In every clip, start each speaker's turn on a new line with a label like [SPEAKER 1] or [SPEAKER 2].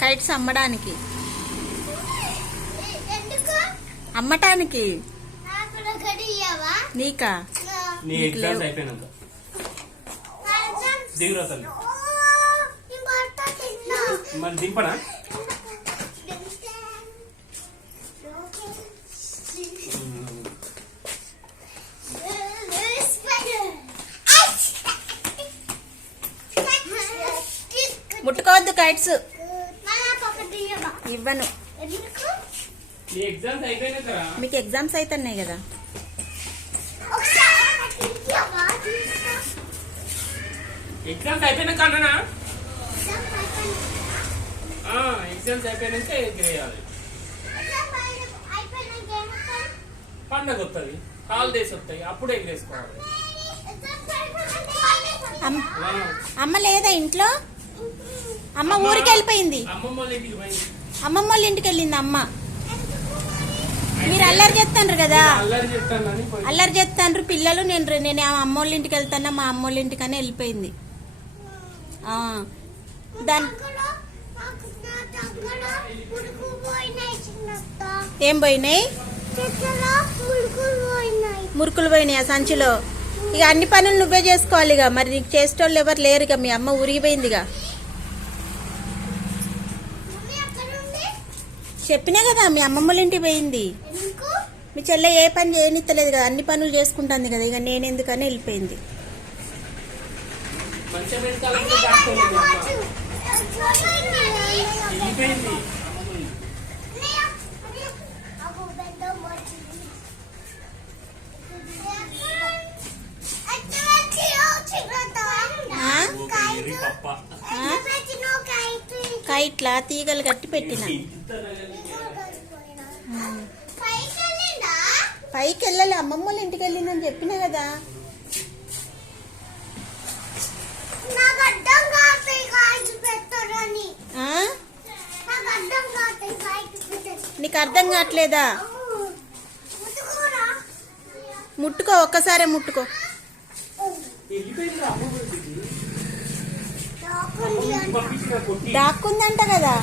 [SPEAKER 1] Kites అమ్మడానికి.
[SPEAKER 2] ఎందుకు?
[SPEAKER 1] అమ్మటానికి.
[SPEAKER 2] నాకు
[SPEAKER 3] నీ ఎగ్జామ్స్. అయిపోయినాక. దిగురా తల్లి. మరి దింపనా?
[SPEAKER 1] ముట్టుకోవద్దు కైట్స్ ఇవ్వను మీకు ఎగ్జామ్స్ అవుతున్నాయి కదా.
[SPEAKER 3] ఎగ్జామ్స్ అయిపోయినాక. ఎగ్జామ్స్ అయిపోయినాక ఎగిరేయాలి? పండగ వస్తుంది హాలిడేస్ వస్తాయి అప్పుడు ఎగిరేసుకోవాలి
[SPEAKER 1] అమ్మ లేదా ఇంట్లో అమ్మ ఊరికి వెళ్ళిపోయింది
[SPEAKER 3] అమ్మమ్మ వాళ్ళ ఇంటికి
[SPEAKER 1] వెళ్ళింది అమ్మ మీరు అల్లరి చేస్తాండ్రు కదా.
[SPEAKER 3] అల్లరి
[SPEAKER 1] చేస్తాండ్రు పిల్లలు నేను నేను అమ్మ వాళ్ళ ఇంటికి వెళ్తానా మా అమ్మ వాళ్ళ ఇంటికనే వెళ్ళిపోయింది. దాని. ఏం పోయినాయి? మురుకులు పోయినాయి సంచిలో? ఇక అన్ని పనులు నువ్వే చేసుకోవాలి ఇక మరి నీకు చేసేటోళ్ళు ఎవరు లేరు ఇక మీ అమ్మ ఊరిగిపోయిందిగా
[SPEAKER 2] మమ్మీ అక్కడ ఉంది
[SPEAKER 1] చెప్పినా కదా మీ అమ్మమ్మ వాళ్ళ ఇంటికి పోయింది మీ చెల్లె ఏ పని చేయనిత్తలేదు కదా అన్ని పనులు చేసుకుంటుంది కదా ఇక నేను ఎందుకని వెళ్ళిపోయింది? కైట్లా తీగలు కట్టి పెట్టిన. పైకి వెళ్ళాలి అమ్మమ్మ వాళ్ళ ఇంటికి వెళ్ళిందని చెప్పినా కదా.
[SPEAKER 2] నాకు అర్థం
[SPEAKER 1] కావట్లేదా?
[SPEAKER 2] ముట్టుకోరా.
[SPEAKER 1] ముట్టుకో ఒక్కసారే ముట్టుకో. దాక్కుందంట కదా.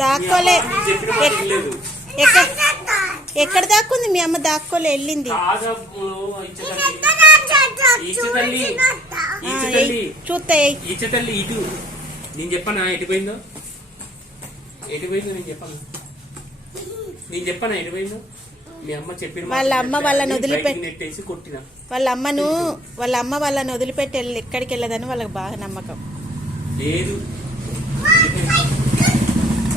[SPEAKER 1] దాక్కోలే. ఎక్కడ ఎక్కడ దాక్కుంది? మీ అమ్మ దాక్కోలే వెళ్ళింది.
[SPEAKER 3] కాగా ఇచ్చ తల్లి. ఈచ తల్లి.
[SPEAKER 1] ఆ,
[SPEAKER 3] ఈచ
[SPEAKER 1] ఎయ్,
[SPEAKER 3] తల్లి.
[SPEAKER 1] చూస్తా ఎయ్.
[SPEAKER 3] ఈచ తల్లి ఇటు. నేను చెప్పనా ఎటుపోయిందో? ఎటుపోయిందో నేను చెప్పను? నేను చెప్పనా ఎటుపోయిందో? మీ అమ్మ చెప్పిన
[SPEAKER 1] వాళ్ళ అమ్మ వాళ్ళని వదిలిపెట్టి-
[SPEAKER 3] కొట్టిన.
[SPEAKER 1] వాళ్ళ అమ్మను వాళ్ళ అమ్మ వాళ్ళని వదిలిపెట్టి వెళ్ళి ఎక్కడికి వెళ్ళదని వాళ్ళకి బాగా నమ్మకం.
[SPEAKER 3] లేదు.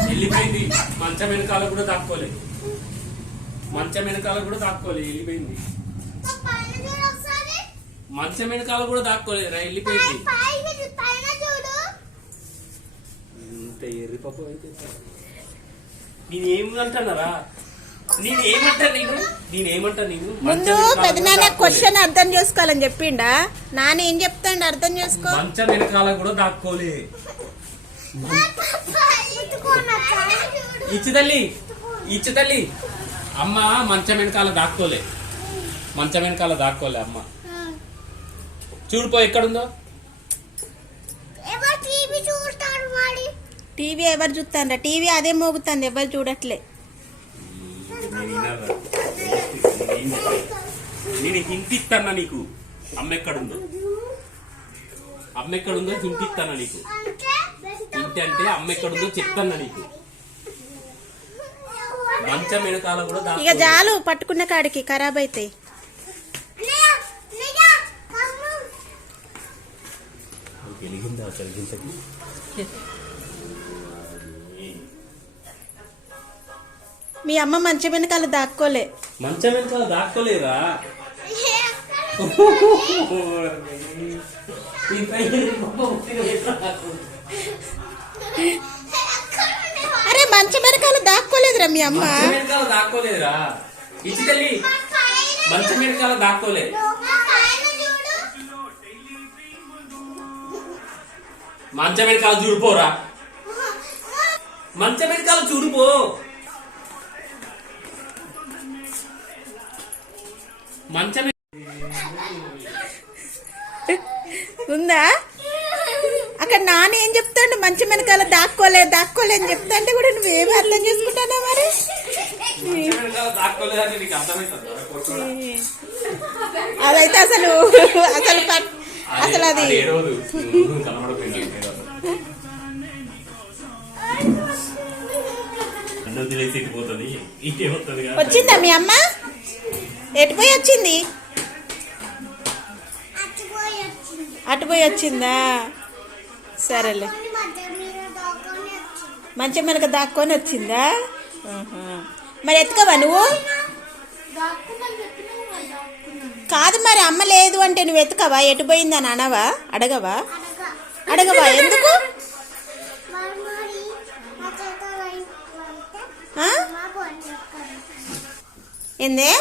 [SPEAKER 3] వెళ్ళిపోయింది. మంచం వెనకాల కూడా దాక్కోలేదు. మంచం వెనకాల కూడా దాక్కోలేదు వెళ్ళిపోయింది. మంచం వెనకాల కూడా దాక్కోలేదు రా వెళ్ళిపోయింది. ఇంత ఎర్రి పప్పు అయితే నేనేం అంటున్నారా నేనేమంటా నేను నేనేమంటా నేను
[SPEAKER 1] ముందు పెద్దనాన్న
[SPEAKER 3] కూడా దాక్కోలేదు.
[SPEAKER 1] క్వశ్చన్ అర్థం చేసుకోవాలని చెప్పిండా? నాన్న ఏం చెప్తాండు? అర్థం చేసుకో.
[SPEAKER 3] మంచం వెనకాల కూడా దాక్కోలే. ఇచ్చి తల్లి ఇచ్చి తల్లి. అమ్మ మంచం వెనకాల దాక్కోలే. మంచం వెనకాల దాక్కోలే అమ్మ. చూడుపో ఎక్కడుందో?
[SPEAKER 2] ఎవరు టీవీ చూస్తారు మరి?
[SPEAKER 1] టీవీ ఎవరు చూస్తాండ్రా? టీవీ అదే మోగుతుంది ఎవరు చూడట్లే.
[SPEAKER 3] నేను హింట్ ఇస్తానా నీకు? అమ్మ ఎక్కడుందో? అమ్మ ఎక్కడుందో? హింట్ ఇస్తానా నీకు?
[SPEAKER 2] అంటే
[SPEAKER 3] హింట్ అంటే అమ్మ ఎక్కడుందో చెప్తానా నీకు? మంచం వెనకాల కూడా
[SPEAKER 1] ఇక. జాలు పట్టుకున్న కాడికి ఖరాబ్ అవుతాయి.
[SPEAKER 3] వెలిగిందా? కలిగించకి
[SPEAKER 1] మీ అమ్మ మంచం వెనకాల దాక్కోలే.
[SPEAKER 3] మంచం వెనకాల దాక్కోలేదా?
[SPEAKER 1] అరే మంచం వెనకాల దాక్కోలేదురా మీ అమ్మ.
[SPEAKER 3] వెనకాల దాక్కోలేదురా. ఇచ్చి తల్లి మంచం వెనకాల చూడిపోరా మంచం వెనకాల చూడిపో మంచం
[SPEAKER 1] ఉందా? అక్కడ నాన్న ఏం చెప్తాడు? మంచి వెనకాల దాక్కోలే దాక్కోలే అని చెప్తాంటే కూడా నువ్వేమి అర్థం చేసుకుంటానా మరి? అదైతే అసలు అసలు పట్- అసలు అది వచ్చిందా మీ అమ్మ? ఎటుపోయి వచ్చింది
[SPEAKER 2] అటుపోయి వచ్చింది?
[SPEAKER 1] అటు పోయి వచ్చిందా? సరేలే. మంచి మనకు దాక్కొని వచ్చిందా. మరి ఎత్తుకోవా నువ్వు?
[SPEAKER 2] కదా
[SPEAKER 1] మరి అమ్మ లేదు అంటే నువ్వు ఎత్తుకవా? ఎటు పోయిందని అనవా? అడగవా?
[SPEAKER 2] అడగా.
[SPEAKER 1] అడగవా? ఎందుకు? ఏందే?